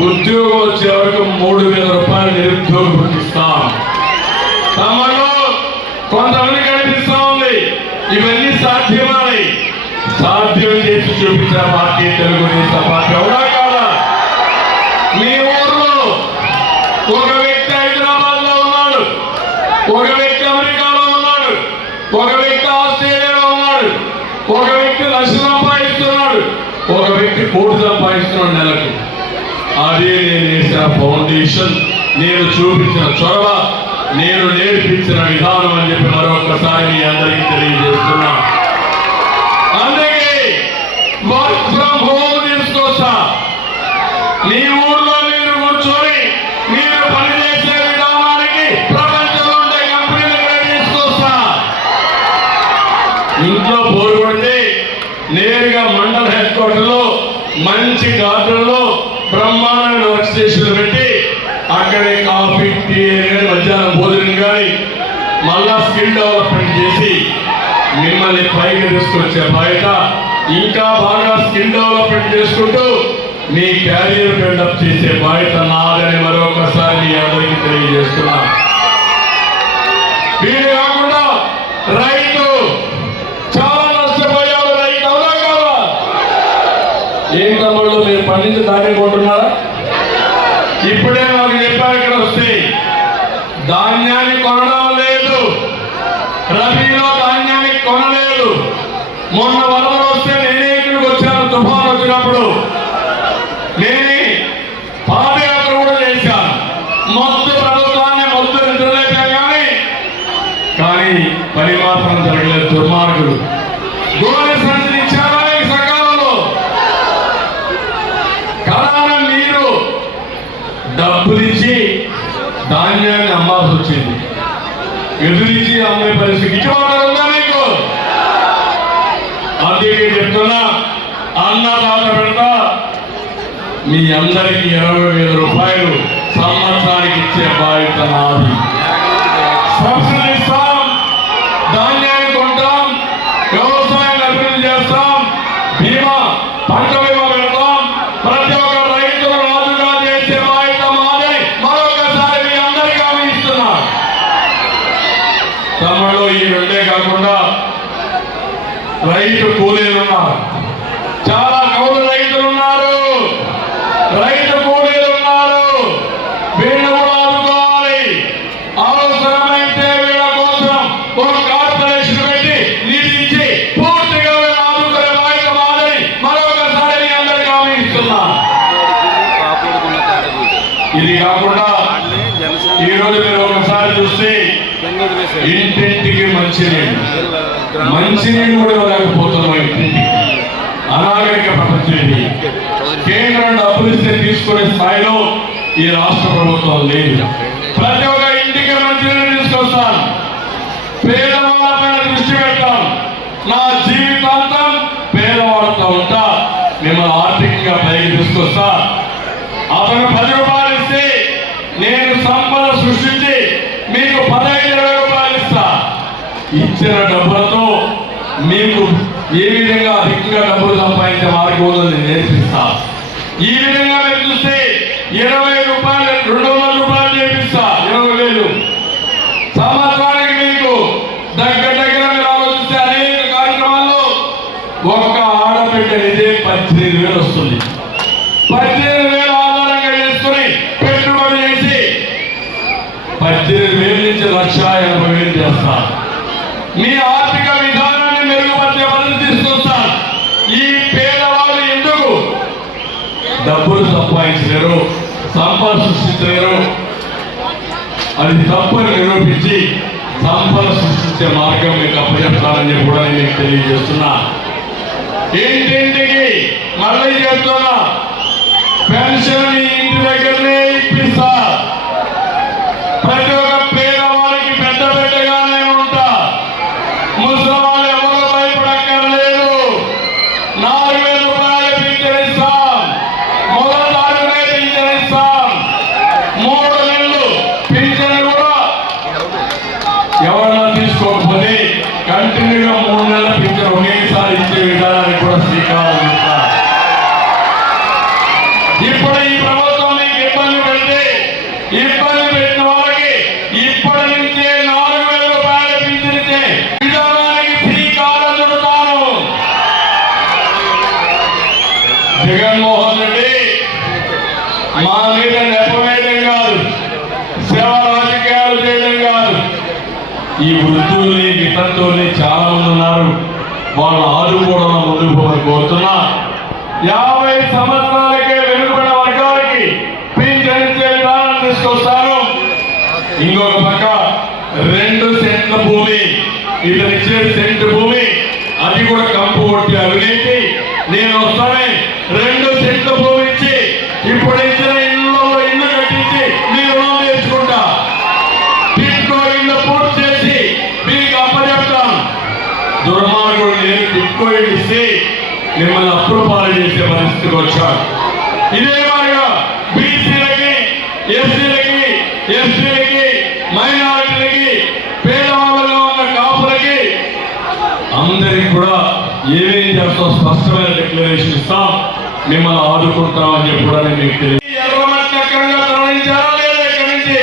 ఉద్యోగం వచ్చే వరకు 3,000 రూపాయలు నిరుద్యోగ ఇస్తాం. తమలో కొంతమంది కనిపిస్తా ఉంది ఇవన్నీ సాధ్యమని. సాధ్యం చేసి చూపించిన పార్టీ తెలుగుదేశం పార్టీ. అవునా కాదా? మీ ఊర్లో ఒక వ్యక్తి హైదరాబాద్ లో ఉన్నాడు, ఒక వ్యక్తి అమెరికాలో ఉన్నాడు, ఒక వ్యక్తి ఆస్ట్రేలియాలో ఉన్నాడు, ఒక వ్యక్తి లక్షలు సంపాదిస్తున్నాడు, ఒక వ్యక్తి కోటి సంపాదిస్తున్నాడు నెలకు. అదే నేను వేసిన ఫౌండేషన్, నేను చూపించిన చొరవ, నేను నేర్పించిన విధానం అని చెప్పి మరొకసారి మీ అందరికీ తెలియజేస్తున్నా. అందుకే వర్క్ ఫ్రమ్ హోమ్ తీసుకొస్తా. మీ ఊర్లో మీరు కూర్చొని మీరు పనిచేసే విధానానికి ప్రపంచంలో ఉండే కంపెనీలు తీసుకొస్తా. ఇంట్లో బోరు కొడితే నేరుగా మండల హెడ్ క్వార్టర్ లో మంచి గార్డెన్లో బ్రహ్మాండమైన వర్క్ స్టేషన్లు పెట్టి అక్కడే కాఫీ, టీ కానీ మధ్యాహ్నం భోజనం కానీ మళ్ళా స్కిల్ డెవలప్మెంట్ చేసి మిమ్మల్ని పైకి తీసుకొచ్చే బాధ్యత, ఇంకా బాగా స్కిల్ డెవలప్మెంట్ చేసుకుంటూ మీ క్యారియర్ బిల్డప్ చేసే బాధ్యత నాదని మరొకసారి మీ అందరికీ తెలియజేస్తున్నా. వీడు కాకుండా రైతు చాలా నష్టపోయాడు. రైతు అవునా కాదా? ఏం తమ్ముళ్ళు మీరు పండించి దాన్ని కొంటున్నారా? ఇప్పుడే నాకు చెప్పారు ఇక్కడ వస్తే ధాన్యాన్ని కొనడం లేదు, రబీలో ధాన్యాన్ని కొనలేదు. మొన్న వరదలు వస్తే నేనే ఇక్కడికి వచ్చాను. తుఫాన్ వచ్చినప్పుడు నేనే పాదయాత్ర కూడా చేశాను. మొత్తం ప్రభుత్వాన్ని మొత్తం నిద్రలేపా కానీ పని మాత్రం జరగలేదు. దుర్మార్గుడు గోనె సంచిని ఇచ్చారా సకాలంలో? కారణం మీరు డబ్బులిచ్చి ధాన్యాన్ని అమ్మాల్సి వచ్చింది. ఎదురించి అమ్మే పరిస్థితి ఇటువంటి ఉందా మీకు? అందుకే చెప్తున్నా, అన్నదాత పెడతా మీ అందరికి 20,000 రూపాయలు సంవత్సరానికి ఇచ్చే బాధ్యత నాది. సబ్సిడీ ఇస్తాం, ధాన్యాన్ని కొంటాం, వ్యవసాయాన్ని అభివృద్ధి చేస్తాం, బీమా పంట బీమా పెడతాం. ప్రతి ఒక్క రైతులు రాజుగా చేసే బాధ్యత మాది. మరొకసారి మీ అందరికీ హామీ ఇస్తున్నా. తమలో ఈ రెండే కాకుండా రైతు కూలీలు ఉన్నారు, చాలా కౌలు రైతులు ఉన్నారు, రైతు కూలీలు ఉన్నారు. వీళ్ళు కూడా ఆదుకోవాలి. అవసరమైతే వీళ్ళ కోసం ఒక కార్పొరేషన్ పెట్టి నిధి ఇచ్చి పూర్తిగా ఆదుకునే బాధ్యత మాదని మరొకసారి మీ అందరికీ హామీ ఇస్తున్నా. ఇది కాకుండా ఈరోజు మీరు ఒకసారి చూస్తే ఇంటింటికి మంచినీళ్ళు కూడా ఇవ్వలేకపోతున్నాం. ఇంటింటికి అనాగరిక ప్రపంచం ఇది. కేంద్రం డబ్బులు ఇస్తే తీసుకునే స్థాయిలో ఈ రాష్ట్ర ప్రభుత్వం లేదు. ప్రతి ఒక్క ఇంటికి మంచినీళ్ళు తీసుకొస్తాను. పేదవాళ్ళ పైన దృష్టి పెడతాం. నా జీవితాంతం పేదవాళ్ళతో ఉంటా. మిమ్మల్ని ఆర్థికంగా పైకి తీసుకొస్తా. అతను 10 రూపాయలు ఇస్తే నేను సంపద సృష్టించి మీకు 15-20 రూపాయలు ఇస్తా. ఇచ్చిన డబ్బులతో మీకు ఏ విధంగా అధికంగా డబ్బులు సంపాదించే మార్గం నేను నేర్పిస్తా. ఈ విధంగా మీరు చూస్తే 20 రూపాయలు 200 రూపాయలు చేపిస్తా. 20,000 సంవత్సరానికి మీకు దగ్గర మీరు ఆలోచిస్తే అనేక కార్యక్రమాల్లో ఒక్క ఆడబిడ్డ ఇదే 18,000 వస్తుంది. 18,000 ఆధారంగా చేసుకుని పెట్టుబడి చేసి 18,000 నుంచి 1,80,000 చేస్తా. మీ ఆర్థిక విధానాన్ని మెరుగుపరిచే పరిస్థితి తీసుకొస్తాను. ఈ పేదవాళ్ళు ఎందుకు డబ్బులు సంపాదించలేరు, సంపద సృష్టించలేరు? అది తప్పని నిరూపించి సంపద సృష్టించే మార్గం మీకు అప్పచెప్తానని కూడా నేను మీకు తెలియజేస్తున్నా. ఇంటింటికి మళ్ళీ చెప్తున్నా, పెన్షన్ మీ ఇంటి దగ్గరనే ఇప్పిస్తా. ప్రతి ఒక్క పేదవాళ్ళకి పెద్ద బిడ్డగానే ఉంటా. ముసలివాళ్ళు ఎవరు భయపడక్కర్లేదు. 4,000 రూపాయలు పింఛన్ ఇస్తాం. మొదటి తారీఖునే పింఛన్ ఇస్తాం. 3 నెలలు పింఛన్ కూడా ఎవరన్నా తీసుకోకపోతే కంటిన్యూగా 3 నెలల పింఛన్ ఒకేసారి ఇచ్చే విధానానికి కూడా శ్రీకారం చుడతాం. ఇప్పుడు ఈ ప్రభుత్వం జగన్మోహన్ రెడ్డి మా మీద నెపవేయడం కాదు, సేవ రాజకీయాలు చేయడం కాదు. ఈ వృద్ధుల్ని వితంతుల్ని చాలా మంది ఉన్నారు, వాళ్ళు ఆదుకోవడం ముందుకు పోవాలని కోరుతున్నా. 50 సంవత్సరాలకే వెనుకబడిన వర్గాలకి పింఛన్ ఇచ్చే విధానం తీసుకొస్తాను. ఇంకొక పక్క 2 సెంట్ల భూమి, ఇతనిచ్చే సెంటు భూమి అది కూడా కంపు కొట్టి అవినీతి. నేను వస్తానే 2 సెంట్ల భూమి ఇచ్చి ఇప్పుడు ఇచ్చిన ఇల్లు కట్టించి మీ రుణం తెచ్చుకుంటా. టిట్కో ఇల్లు పూర్తి చేసి మీకు అప్పచెప్తాను. దుర్మార్గుడు నేను టిట్కో ఇల్లు ఇస్తే మిమ్మల్ని అప్పులు పాలు చేసే పరిస్థితికి వచ్చాను. ఇదే మాదిరిగా బీసీలకి, ఎస్సీలకి, ఎస్టీలకి, మైనారిటీలకి, పేదవాళ్ళలో ఉన్న కాపులకి అందరికి కూడా ఏమేం చేస్తాం స్పష్టమైన డిక్లరేషన్ ఇస్తాం, మిమ్మల్ని ఆదుకుంటామని చెప్పి కూడా మీకు తెలియదు. ఎర్రమట్టి అక్రంగా తరలించారా లేదా? ఇక్కడి నుంచి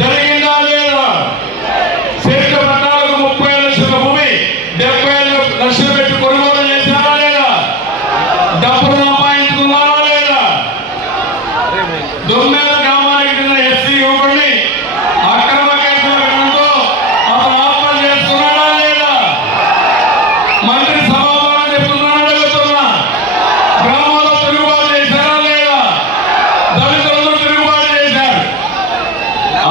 జరిగిందా లేదా? సెంటు పట్టాలకు 30 లక్షల భూమి 70 లక్షలు పెట్టి కొనుగోలు చేశారా లేదా? డబ్బులు సంపాదించుకున్నారా లేదా? దొమ్మేల గ్రామానికి చెందిన ఎస్సీ యువకుడిని అక్రమ కేసులు పెట్టడంతో అతను ఆత్మహత్య చేసుకున్నాడా లేదా? మంత్రి సమాధానం చెప్తున్నాడు అడుగుతున్నా. గ్రామంలో తిరుగుబాటు చేశారా లేదా? దళితులను తిరుగుబాటు చేశారు.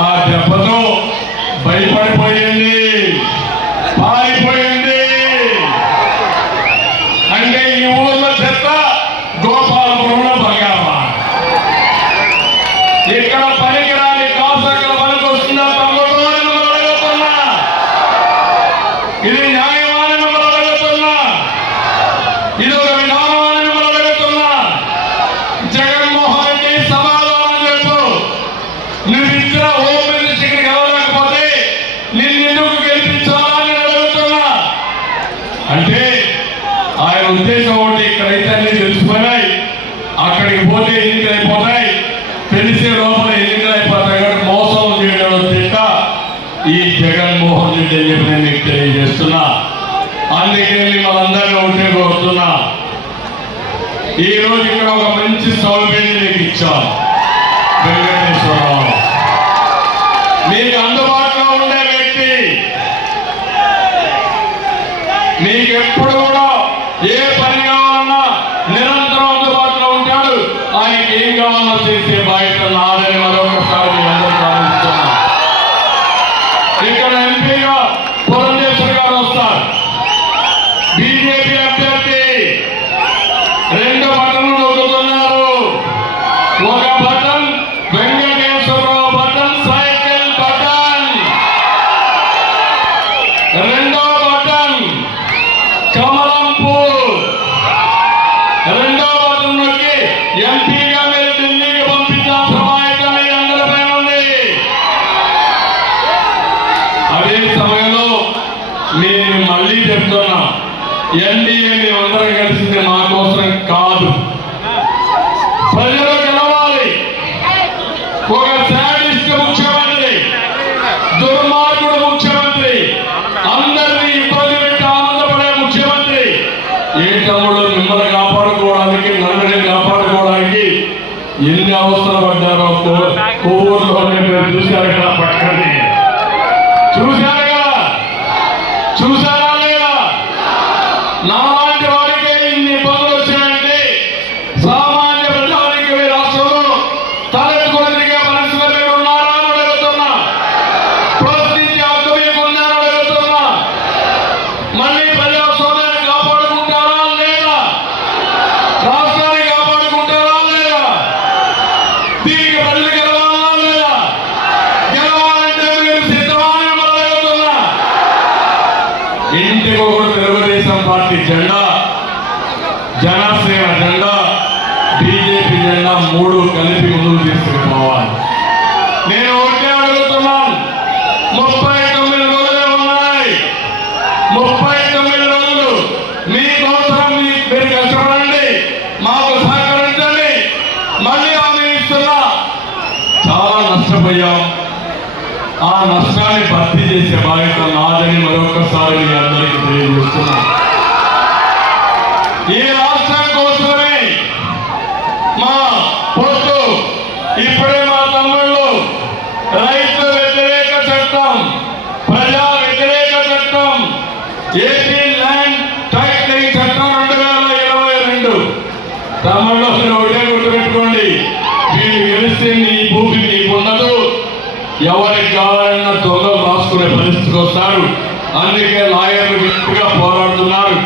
ఆ దెబ్బతో భయపడిపోయింది, పారిపోయింది. అంటే ఈ ఊర్లో చెత్త గోపాలపురంలో బంగారమా? ఇక్కడ పనికిరాని కాసు అక్కడ పనికి వస్తుందా తమ్ముడు అని మనం అడుగుతున్నా. ఇది న్యాయమాని మనం అడుగుతున్నా. ఇది ఒక విధానమని మనం అడుగుతున్నా. జగన్మోహన్ రెడ్డి సమాధానం చెప్పు. నువ్వు ఇచ్చిన హోమ్ మినిస్టర్కి గెలవలేకపోతే నిన్నెందుకు గెలిపించాలని అడుగుతున్నా. అంటే ఆయన ఉద్దేశం ఒకటి, ఇక్కడైతే అన్ని తెలిసిపోయినాయి, అక్కడికి పోతే ఎన్నికలు అయిపోతాయి, తెలిసే లోపల ఎన్నికలు అయిపోతాయి కాబట్టి మోసం చేయడం తిట్ట ఈ జగన్మోహన్ రెడ్డి అని చెప్పి నేను మీకు తెలియజేస్తున్నా. అందుకే మిమ్మల్ని అందరినీ ఒకటే కోరుతున్నా. ఈ రోజు ఇక్కడ ఒక మంచి సౌలభ్యాన్ని మీకు ఇచ్చాం. వెంకటేశ్వరరావు మీకు అందుబాటులో ఉండే వ్యక్తి, మీకు ఎప్పుడు కూడా ఏ పని కావాలన్నా నిరంతరం అందుబాటులో ఉంటాడు. ఆయనకి ఏం కావాలన్నా చేసే బాధ్యత నాదని మరొకసారి మీ అందరూ గమనిస్తున్నా. ఇక్కడ ఎంపీగా పురంధేశ్వర్ గారు వస్తారు, బీజేపీ అభ్యర్థి. 2 బటన్లు నొక్కుతున్నారు. ఒక button Venkateswararao button, cycle button. రెండో బటన్ కమలంపూర్. రెండో బటన్ నొక్కి ఎంపీగా మీరు ఢిల్లీకి పంపించాల్సిన బాధ్యత మీ అందరిపై ఉంది. అదే సమయంలో నేను మళ్ళీ చెప్తున్నా, ఎన్డీఏ మేమందరం కలిసింది మా కోసం కాదు, ప్రజలు గెలవాలి. ఒక శాడిస్ట్ ముఖ్యమంత్రి, దుర్మార్గుడు ముఖ్యమంత్రి, అందరినీ ఇబ్బంది పెట్టి ఆనందపడే ముఖ్యమంత్రి. ఏ తమ్ముడు మిమ్మల్ని కాపాడుకోవడానికి, నన్ను కాపాడుకోవడానికి ఎన్ని అవసరం పడ్డారో కోవూరులోనే మీరు చూశారు కదా, పక్కనే చూశారు కదా, చూశారా లేదా? నాలాంటి వారికి ఇన్ని ఇబ్బందులు వచ్చాయంటే సామాన్య ప్రజానికి రాష్ట్రంలో తలెత్తుకుని తిరిగే పరిస్థితులు మీరు ఉన్నారా అని అడుగుతున్నా. ప్రశ్నించే హక్కు మీకు ఉందని అడుగుతున్నా. మళ్ళీ ప్రజాస్వామ్యాన్ని కాపాడుకుంటారా లేదా? రాష్ట్రాన్ని కాపాడుకుంటారా లేదా? దీనికి ప్రజలు గెలవాలా లేదా? గెలవాలంటే మీరు సిద్ధమా అని మనం అడుగుతున్నా. ఇంటికి ఒకటి తెలుగుదేశం పార్టీ జెండా, జనసేన జెండా, బీజేపీ జెండా 3 కలిపి ముందుకు తీసుకుపోవాలి. నేను ఒకటే అడుగుతున్నాను. 39 రోజులే ఉన్నాయి. 39 రోజులు మీకోసం మీరు కష్టపడండి, మాకు సహకరించండి. మళ్ళీ హామీ ఇస్తున్నా, చాలా నష్టపోయాం. ఆ నష్టాన్ని భర్తీ చేసే బాధ్యత నాదని మరొకసారి మీ అందరికీ తెలియజేస్తున్నా. ఈ రాష్ట్రం కోసమే ఏపీ ల్యాండ్ టైటిలింగ్ చట్టం 2022 తమలో మీరు ఒకటే గుర్తుపెట్టుకోండి, మీరు గెలిస్తే నీ భూమి నీకు ఉండదు, ఎవరికి కావాలన్నా దొంగలు రాసుకునే పరిస్థితికి వస్తారు. అందుకే లాయర్లు గట్టిగా పోరాడుతున్నారు.